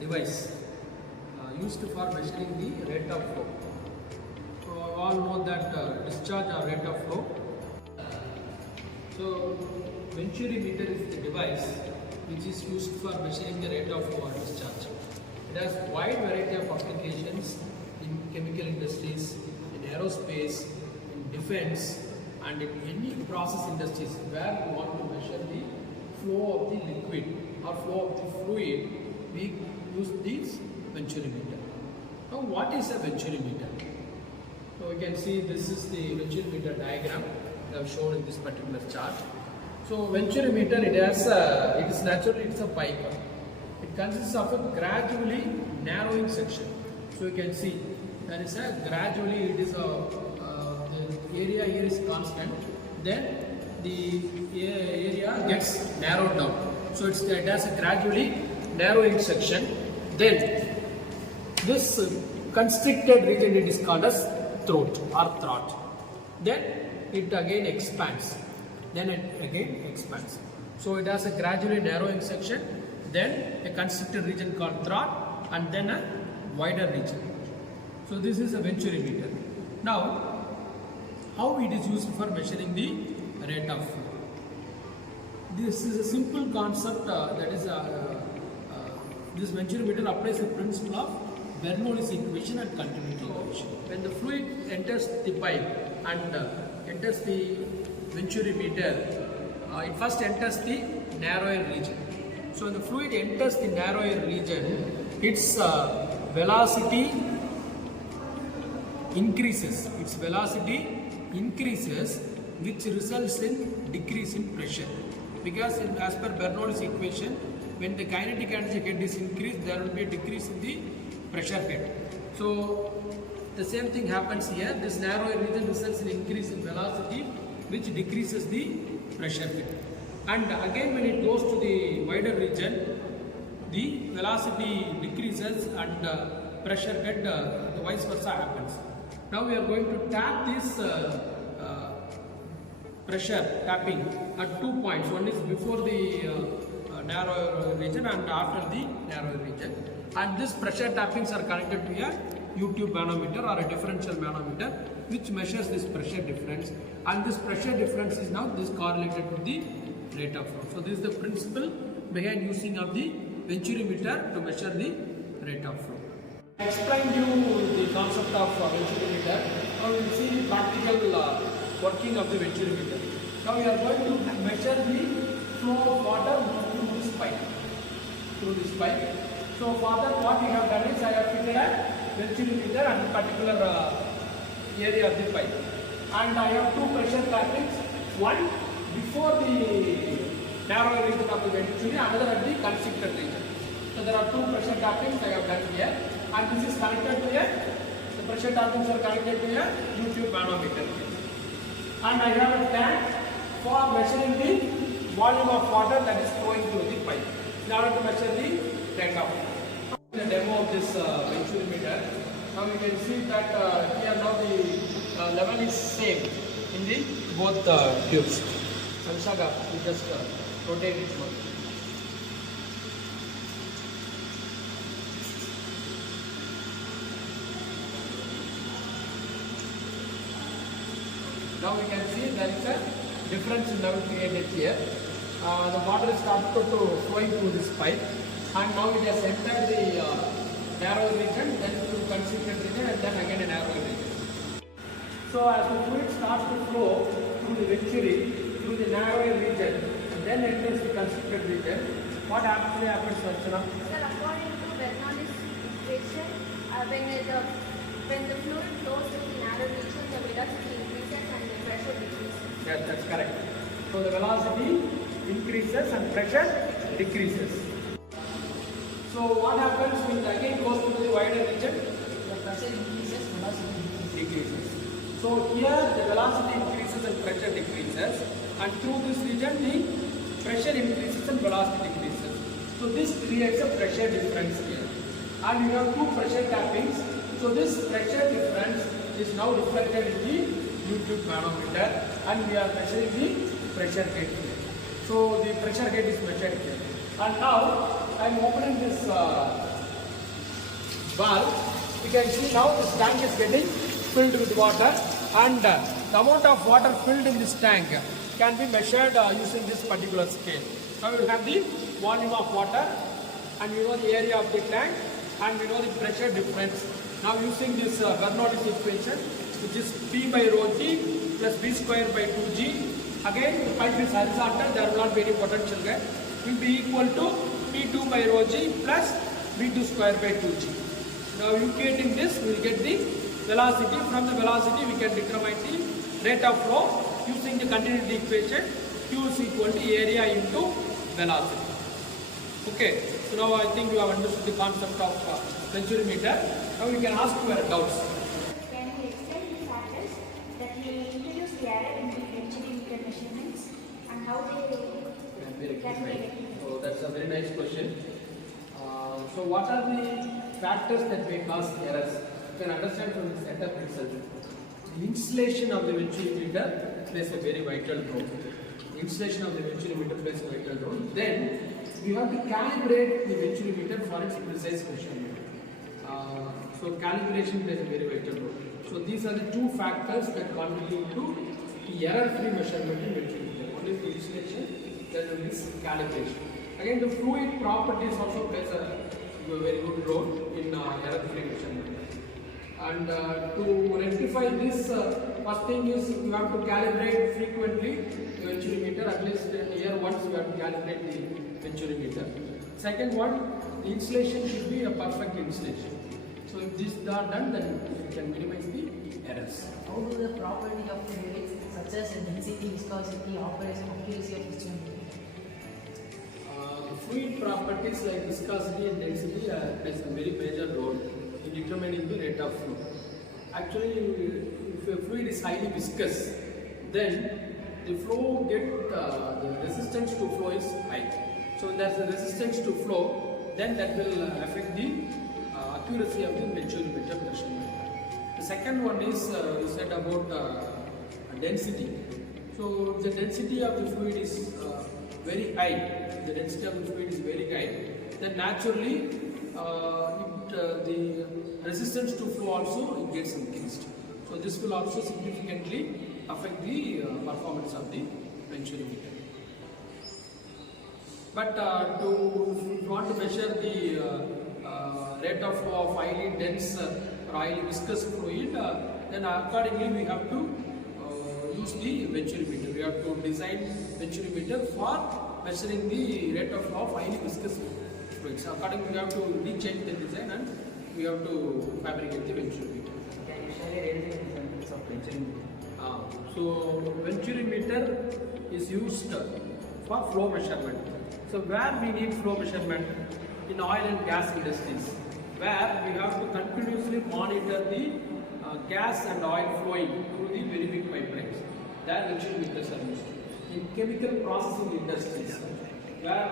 device used for measuring the rate of flow. So we all know that discharge or rate of flow. So Venturimeter is the device which is used for measuring the rate of flow or discharge. It has wide variety of applications in chemical industries, in aerospace, in defense, and in any process industries where we want to measure the flow of the liquid or flow of the fluid, we use this Venturimeter. Now what is a Venturimeter? So we can see this is the Venturimeter diagram I have shown in this particular chart. So Venturimeter, it's a pipe. It consists of a gradually narrowing section. So you can see there is a gradually, the area here is constant, then the area gets narrowed down. So it has a gradually narrowing section. Then this constricted region, it is called as throat or throat. Then it again expands. Then it again expands. So it has a gradually narrowing section, then a constricted region called throat, and then a wider region. So this is a Venturimeter. Now, how it is used for measuring the rate of flow? This is a simple concept this Venturimeter applies the principle of Bernoulli's equation and continuity equation. When the fluid enters the pipe and enters the Venturimeter, it first enters the narrower region. So when the fluid enters the narrower region, its velocity increases. Its velocity increases, which results in decrease in pressure. Because as per Bernoulli's equation, when the kinetic energy head is increased, there will be a decrease in the pressure head. So the same thing happens here. This narrower region results in increase in velocity, which decreases the pressure head. And again, when it goes to the wider region, the velocity decreases and pressure head, the vice versa happens. Now we are going to tap this pressure tapping at 2 points. One is before the narrow region and after the narrow region. And this pressure tappings are connected to a U-tube manometer or a differential manometer, which measures this pressure difference. And this pressure difference is now correlated to the rate of flow. So this is the principle behind using of the Venturimeter to measure the rate of flow. I explained you the concept of Venturimeter. Now we will see the practical working of the Venturimeter. Now we are going to measure the flow of water through this pipe. So for that, what we have done is I have fitted a Venturimeter and particular area of the pipe. And I have two pressure tappings, one before the narrow region of the Venturi, another at the constricted region. So there are two pressure tappings I have done here, and this is connected to the pressure tappings are connected to a U-tube manometer. And I have a tank for measuring the volume of water that is flowing through the pipe in order to measure the rate of flow. The demo of this Venturimeter. Now you can see that here now the level is same in the both tubes. Saga, you just rotate it one. Now we can see there is a difference in level created here. The water is started to flowing through this pipe, and now it has entered the narrow region, then to constricted region, and then again a narrow region. So as the fluid starts to flow through the Venturi, through the narrow region, and then enters the constricted region, what actually happens, Archana? Sir, according to Bernoulli's equation, when the fluid flows through the narrow region, the velocity increases and the pressure decreases. Yes, that's correct. So the velocity increases and pressure decreases. So what happens when it again goes to the wider region? The pressure increases, velocity decreases. So here the velocity increases and pressure decreases, and through this region the pressure increases and velocity decreases. So this creates a pressure difference here. And you have two pressure tappings. So this pressure difference is now reflected in the U-tube manometer, and we are measuring the pressure head here. So the pressure head is measured here. And now I am opening this valve, you can see now this tank is getting filled with water, and the amount of water filled in this tank can be measured using this particular scale. Now we will have the volume of water, and we know the area of the tank, and we know the pressure difference. Now using this Bernoulli's equation, which is P by rho G plus V square by 2G. Again, the pipe is horizontal, there will not be any potential there. Will be equal to P2 by rho G plus V2 square by 2G. Now equating this, we will get the velocity. From the velocity, we can determine the rate of flow using the continuity equation. Q is equal to area into velocity. Okay, so now I think you have understood the concept of Venturimeter. Now you can ask your doubts. Can you explain the factors that may introduce the error in the Venturimeter measurements and how they calculate it? So that's a very nice question. So what are the factors that may cause errors? You can understand from the setup itself. The installation of the Venturimeter plays a very vital role. The installation of the Venturimeter plays a vital role. Then we have to calibrate the Venturimeter for its precise measurement. So calibration plays a very vital role. So these are the two factors that contribute to the error-free measurement in Venturimeter. One is the installation, then one is calibration. Again, the fluid properties also plays a very good role in error-free measurement. And to rectify this, first thing is you have to calibrate frequently the Venturimeter. At least a year once you have to calibrate the Venturimeter. Second one, the installation should be a perfect installation. So if this is done, then you can minimize the errors. How do the property of fluids such as density, viscosity, operation, accuracy of instrument? Fluid properties like viscosity and density plays a very major role in determining the rate of flow. Actually, if a fluid is highly viscous, then the flow the resistance to flow is high. So when there's a resistance to flow, then that will affect the accuracy of the Venturimeter measurement. The second one is you said about density. So the density of the fluid is very high. The density of the fluid is very high. Then naturally, the resistance to flow also gets increased. So this will also significantly affect the performance of the Venturimeter. But if you want to measure the rate of flow of highly dense or highly viscous fluid, then accordingly we have to use the Venturimeter. We have to design Venturimeter for measuring the rate of flow of highly viscous fluids. So accordingly we have to rechange the design and we have to fabricate the Venturimeter. Can you share anything in the benefits of Venturimeter? So Venturimeter is used for flow measurement. So where we need flow measurement? In oil and gas industries, where we have to continuously monitor the gas and oil flowing through the very big pipelines. There Venturimeters are used. In chemical processing industries, where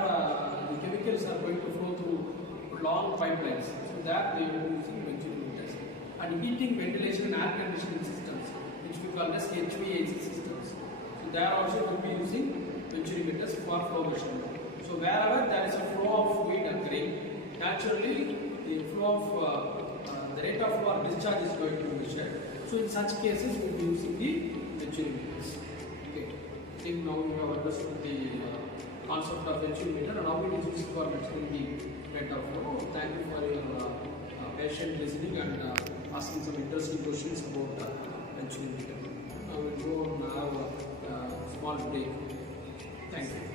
the chemicals are going to flow through long pipelines, so there we are using Venturimeters. And heating, ventilation and air conditioning systems, which we call as HVAC systems. So there also we will be using Venturimeters for flow measurement. So wherever there is a flow of fluid occurring, naturally the flow of the rate of flow or discharge is going to be measured. So in such cases we will be using the Venturimeters. Okay. I think now you have understood the concept of Venturimeter and how it is used for measuring the rate of flow. Thank you for your patient listening and asking some interesting questions about Venturimeter. Now we will go and have a small break. Thank you.